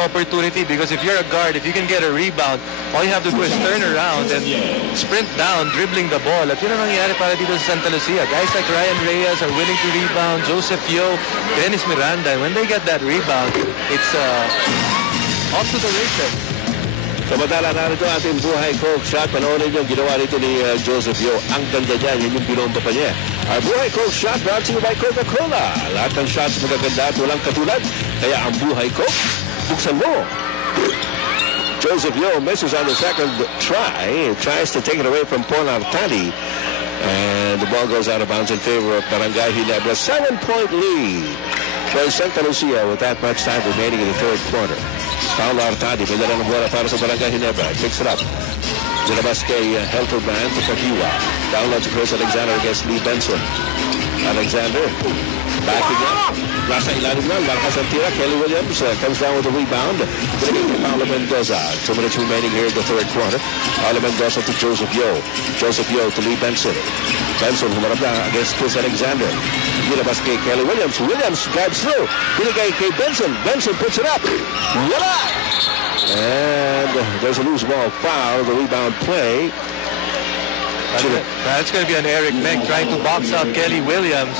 opportunity, because if you're a guard, if you can get a rebound, all you have to do is turn around and sprint down, dribbling the ball. At yun ang nangyayari para dito sa Santa Lucia. Guys like Ryan Reyes are willing to rebound, Joseph Yo, Dennis Miranda, and when they get that rebound, it's off to the races. Samantala narito ating buhay Coke shot. Panoorin yung ginawa nito ni Joseph Yo. Ang ganda dyan, yun yung binomba pa niya. Our buhay Coke shot brought to you by Coca-Cola. Lahat ng shots magaganda at walang katulad. Kaya ang buhay Coke, buksan mo. Joseph Yo misses on the second try. Tries to take it away from Paul Artadi. And the ball goes out of bounds in favor of Barangay Ginebra. 7-point lead for Santa Lucia with that much time remaining in the third quarter. Paul Artadi, may dala ng bola para sa Barangay Ginebra. Picks it up. Dinabas kay Helferman to Kagiwa. Down low to Chris Alexander against Lee Benson. Alexander backing up. Nasa ilalim na. Marcas ang tira. Kelly Williams comes down with a rebound. Binigay kay Paolo Mendoza. 2 minutes remaining here in the third quarter. Paolo Mendoza to Joseph Yo. Joseph Yo to Lee Benson. Benson humarap na against Chris Alexander. Dinabas kay Kelly Williams. Williams drives through. Binigay kay Benson. Benson puts it up. Wala! And there's a loose ball foul. The rebound play. That's going to be an Eric Meck trying to box out Kelly Williams.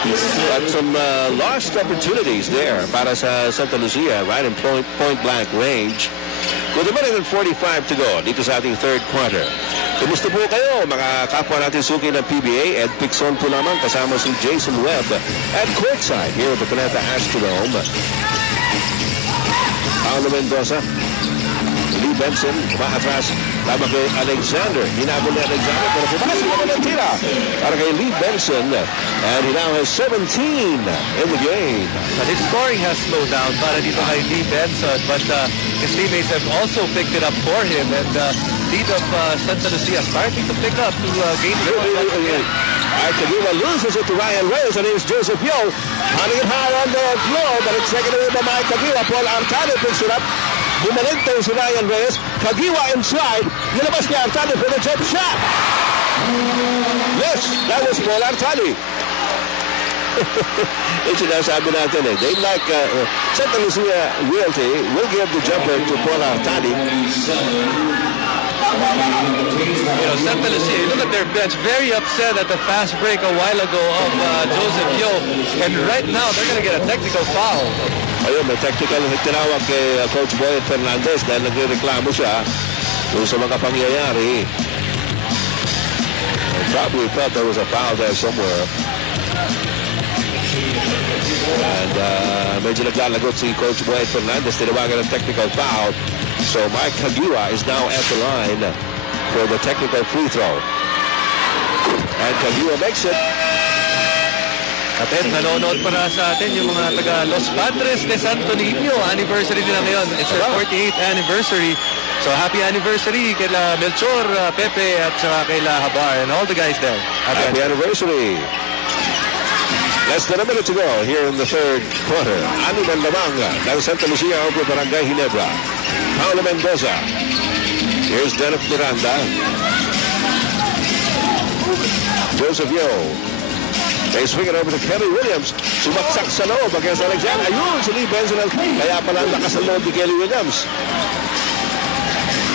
Got some lost opportunities there para sa Santa Lucia, right in point blank range. With a minute and 45 to go dito sa ating third quarter. Kumusta po kayo mga kapwa natin suki ng PBA? Ed Pixon po naman kasama si Jason Webb at courtside here at the Planeta Astrodome. Paolo Mendoza, Lee Benson, umaatras. Tama kay Alexander. Hinabol ni Alexander pero pumasok naman ang tira para kay Lee Benson. And he now has 17 in the game. But his scoring has slowed down para dito kay Lee Benson. But his teammates have also picked it up for him. And lead of Santa Lucia starting to pick up to gain the point. Kagiwa loses it to Ryan Reyes, and here's Joseph Yo. Hunting it high on the floor, but it's taken away by Mike Kagiwa. Paul Artadi picks it up. Bumalik tayo si Ryan Reyes. Kagiwa inside. Nilabas ni Artadi for the jump shot. Yes, that was Paul Artadi. It's sinasabi natin eh. They like Santa Lucia Realty will give the jumper to Paul Artadi. You know, Santa Lucia, you look at their bench, very upset at the fast break a while ago of Joseph Yo. And right now, they're going to get a technical foul. Ayun, may technical tinawag kay Coach Boyd Fernandez dahil nagreklamo siya kung sa mga pangyayari. I probably thought there was a foul there somewhere. And medyo naglalagot si Coach Boyd Fernandez, tinawagan ng technical foul. So Mike Kagiwa is now at the line for the technical free throw. And Kagiwa makes it. Kapit, nanonood para sa atin yung mga taga Los Padres de Santo Niño. Anniversary nila ngayon. It's their 48th anniversary. So happy anniversary kay Melchor, Pepe at kay Habar and all the guys there. Happy anniversary. Less than a minute to go here in the third quarter. Ani Mandamanga ng Santa Lucia over Barangay Ginebra. Paolo Mendoza. Here's Dennis Miranda. Joseph Yo. They swing it over to Kelly Williams. Sumaksak sa loob against Alexander. Ayun, si Lee Benson. Kaya pala lakas ang loob ni Kelly Williams.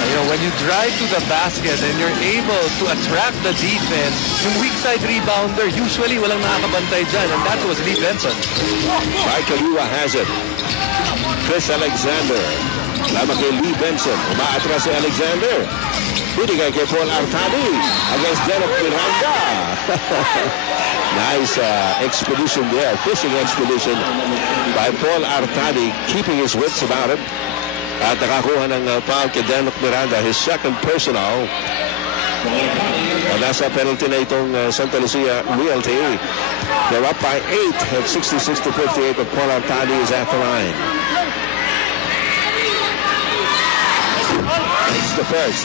You know, when you drive to the basket and you're able to attract the defense, yung weak side rebounder, usually walang nakakabantay dyan, and that was Lee Benson. Mike Kagiwa has it. Chris Alexander. Lama kay Lee Benson. Umaatras si Alexander. Binigay kay Paul Artadi against Dennis Miranda. Nice expedition there, fishing expedition by Paul Artadi, keeping his wits about it. At nakakuha ng foul kay Dennis Miranda, his second personal. Nasa penalty na itong Santa Lucia Realty. They're up by 8 at 66-58, but Paul Artadi is at the line. It's the first.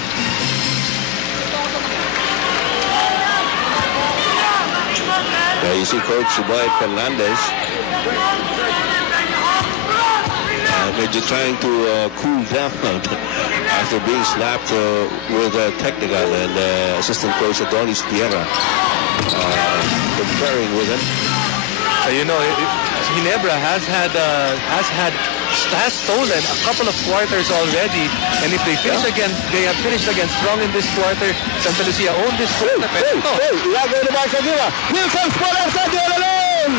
Now you see Coach Boyd Fernandez medyo trying to cool down after being slapped with a technical, and assistant coach Adonis Tierra conferring with him. You know, Ginebra has stolen a couple of quarters already, and if they finish again, they have finished again strong in this quarter. Santa Lucia owned this quarter. Ilago ni Mark Aguila. Here comes Paul Artado alone.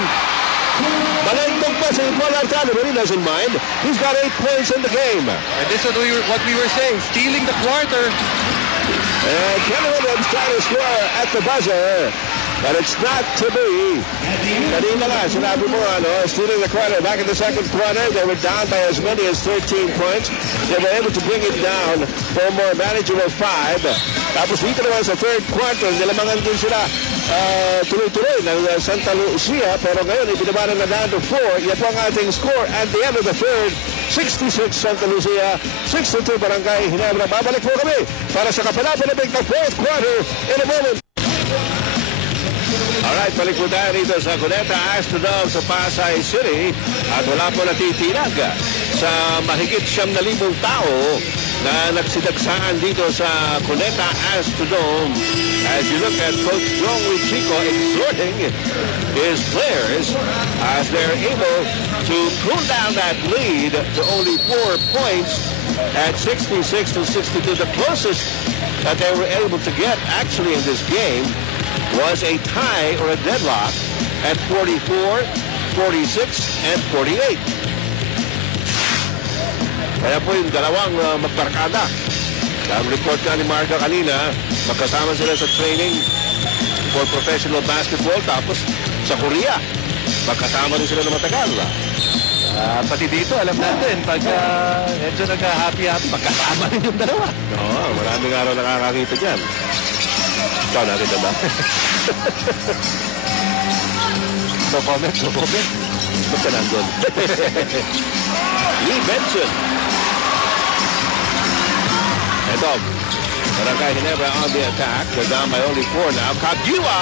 Malagtog pa si Paul Artado, but he doesn't mind. He's got 8 points in the game. And this is what we were saying, stealing the quarter. And Kenny Williams trying to score at the buzzer. But it's not to be. Kanina nga, sinabi mo, stealing the quarter. Back in the second quarter, they were down by as many as 13 points. They were able to bring it down for a more manageable 5. Tapos dito naman sa third quarter, nilamangan din sila tuloy-tuloy ng Santa Lucia. Pero ngayon, ibinabanan na down to 4. Yan po ang ating score at the end of the third. 66 Santa Lucia, 62 Barangay Ginebra. Babalik po kami para sa kapalapalapig na fourth quarter in a moment. Alright, balik po tayo rito sa Cuneta Astrodome sa Pasay City at wala po natitinag sa mahigit 9,000 tao na nagsidagsaan dito sa Cuneta Astrodome. As you look at Coach Jong Wichico exhorting his players as they're able to cool down that lead to only 4 points at 66-62. The closest that they were able to get actually in this game was a tie or a deadlock at 44, 46, and 48. Kaya po yung dalawang magbarkada. Ang report nga ni Marga kanina, magkasama sila sa training for professional basketball, tapos sa Korea, magkasama rin sila na matagal. Pati dito, alam natin, pag medyo nag-happy-happy, magkasama rin yung dalawa. Oo, maraming araw nakakakita dyan. Ikaw natin na ba? No comment, no comment. Basta nandun. Lee Benson. Ito, Barangay Ginebra on the attack. They're down by only 4 now. Kagiwa!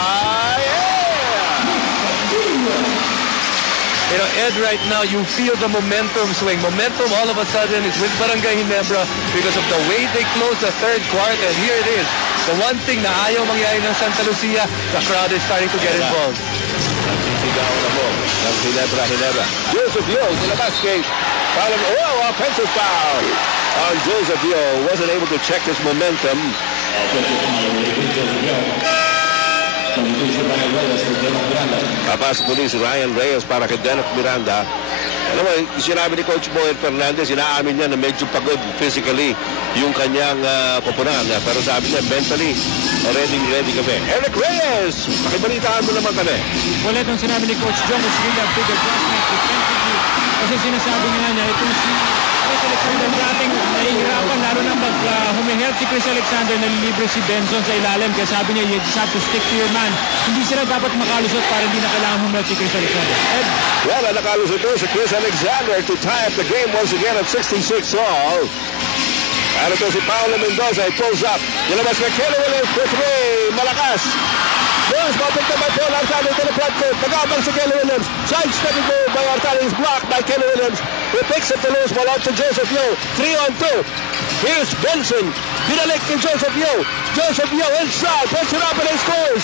You know, Ed, right now, you feel the momentum swing. Momentum all of a sudden is with Barangay Ginebra because of the way they close the third quarter. And here it is. The one thing na ayaw mangyari ng Santa Lucia, the crowd is starting to get involved. Nagsisigaw na mo ng Ginebra. Joseph Yo, the basket. Offensive foul on Joseph Yo. Wasn't able to check his momentum. Papasok muli si Ryan Reyes para kay Dennis Miranda. Alam mo, sinabi ni Coach Boyd Fernandez, inaamin niya na medyo pagod physically yung kanyang koponan. Pero sabi niya, mentally, ready kami. Eric Reyes, makibalitaan mo naman kami. Ulit ang sinabi ni Coach John is really a big adjustment defensively. Kasi sinasabi niya itong si Chris Alexander dating nahihirapan, lalo na humihelp si Chris Alexander, nalilibre si Benson sa ilalim. Kaya sabi niya, you just have to stick to your man. Hindi sila dapat makalusot para hindi na kailangan humihelp si Chris Alexander. Ed? Well, nakalusot doon si Chris Alexander to tie up the game once again at 66 all. Ano to si Paolo Mendoza, he pulls up. Nilabas na Kenny Williams for 3. Malakas. Williams, mapunta by Paul Artado to the front court. Nag-abang si Kenny Williams. Side-stepping goal by Artado is blocked by Kenny Williams. He picks up the loose ball out to Joseph Yo. 3-on-2. Here's Benson. Binalik ni Joseph Yo. Joseph Yo inside. Puts it up and he scores.